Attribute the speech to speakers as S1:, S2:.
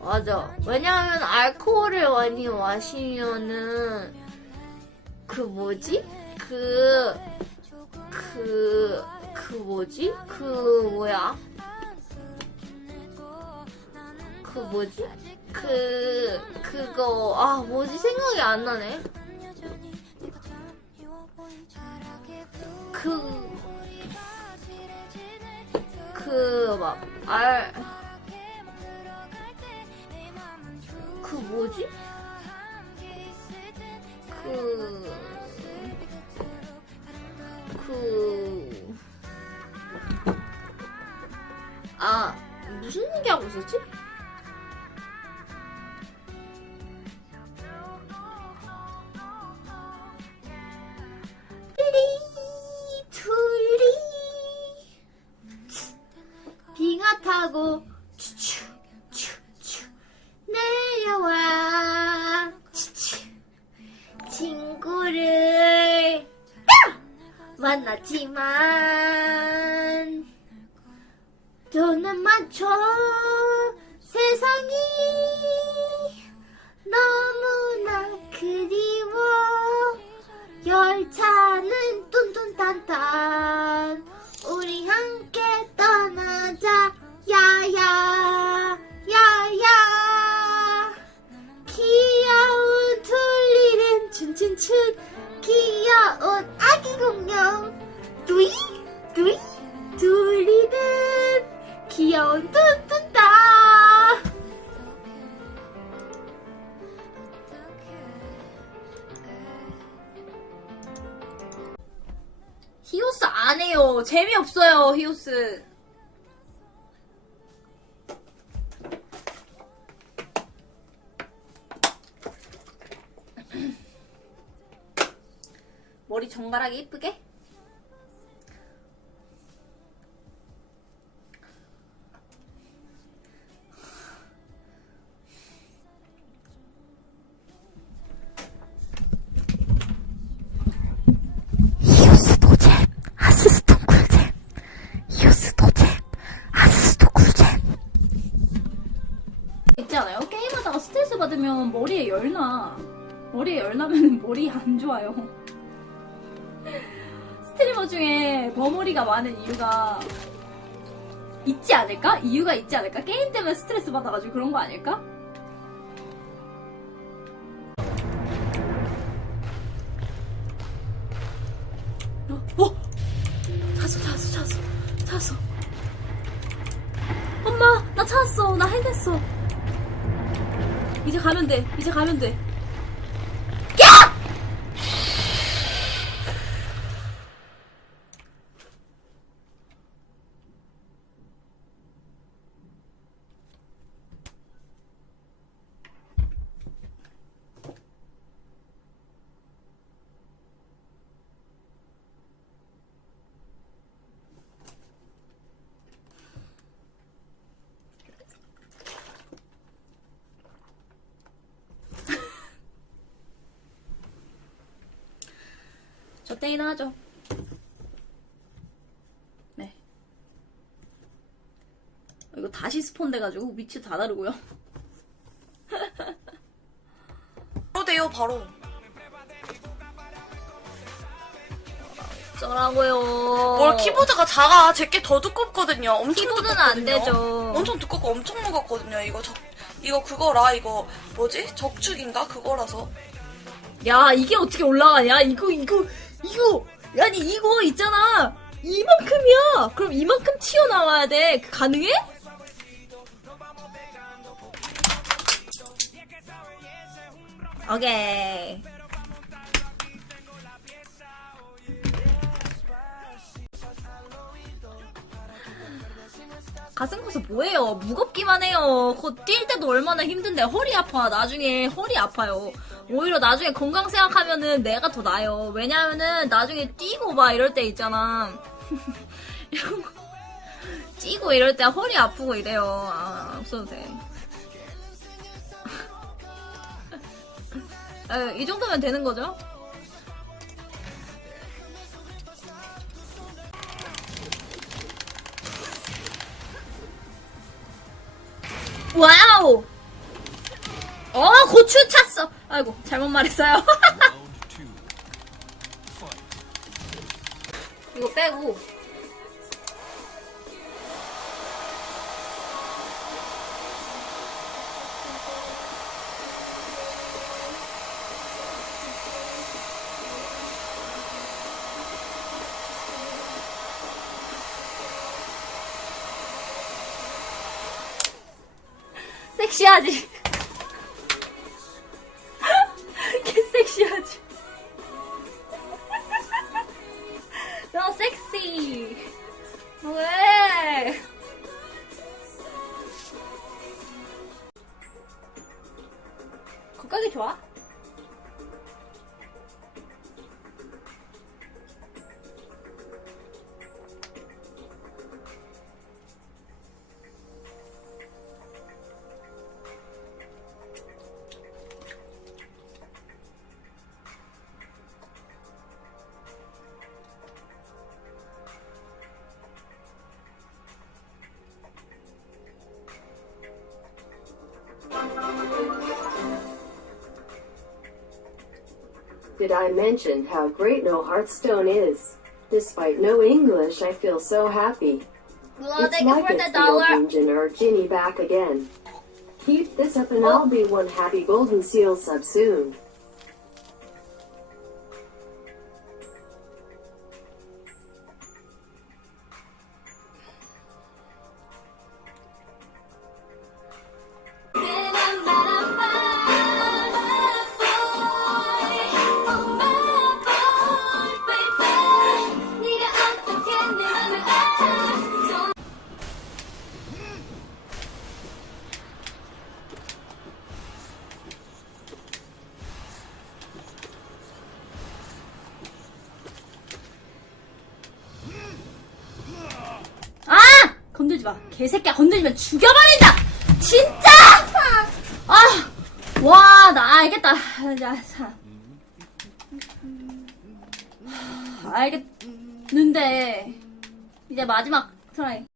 S1: 맞아. 왜냐하면 알코올을 많이 마시면은 그 뭐지? 그 그, 그 뭐지? 그 뭐야? 그 뭐지? 그 그거 아 뭐지 생각이 안 나네. 그 그 막 알 그 뭐지? 그, 그, 아, 무슨 얘기하고 있었지? 빙하 타고, 만났지만 돈은 많죠. 세상이 너무나 그리워. 열차는 뚠뚠딴딴
S2: 히오스 안 해요. 재미없어요, 히오스. 머리 정갈하게 이쁘게? 받으면 머리에 열나. 머리에 열나면 머리 안 좋아요. 스트리머 중에 버무리가 많은 이유가 있지 않을까? 이유가 있지 않을까? 게임 때문에 스트레스 받아가지고 그런 거 아닐까? 어? 어? 찾았어, 찾았어, 찾았어, 찾았어. 엄마, 나 찾았어. 나 해냈어. 이제 가면 돼. 이제 가면 돼. 야! 저 때이나 하죠. 네. 이거 다시 스폰 돼가지고 위치 다 다르고요.
S3: 바로 돼요 바로
S2: 어쩌라고요.
S3: 뭘 키보드가 작아 제게 더 두껍거든요 엄청
S2: 키보드는 안
S3: 두껍거든요.
S2: 되죠.
S3: 엄청 두껍고 엄청 무겁거든요 이거 적 이거 그거라 이거 뭐지 적축인가 그거라서
S2: 야, 이게 어떻게 올라가냐? 이거, 이거, 이거. 아니, 이거 있잖아. 이만큼이야. 그럼 이만큼 튀어나와야 돼. 그 가능해? 오케이. 가슴 커서 뭐해요? 무겁기만 해요. 곧 뛸 때도 얼마나 힘든데 허리 아파. 나중에 허리 아파요. 오히려 나중에 건강 생각하면은 내가 더 나아요. 왜냐면은 나중에 뛰고 막 이럴 때 있잖아. 이런 거 뛰고 이럴 때 허리 아프고 이래요. 아, 없어도 돼. 에, 이 정도면 되는 거죠? 와우! 어, 고추 찼어! 아이고, 잘못 말했어요.
S1: 이거 빼고. 섹시하지?
S2: 개 섹시하지. 너 섹시. 왜?
S1: 겉각이 좋아?
S4: Did I mention how great No Hearthstone is? Despite no English, I feel so happy.
S2: Well,
S4: it's like
S2: for
S4: it's
S2: the
S4: the
S2: dollar.
S4: old Jin or Ginny back again. Keep this up and
S2: Oh.
S4: I'll be one happy golden seal sub soon.
S2: 건들지 마. 개새끼야, 건들지면 죽여버린다! 진짜! 아! 와, 나 알겠다. 자, 자. 알겠는데, 이제 마지막 트라이.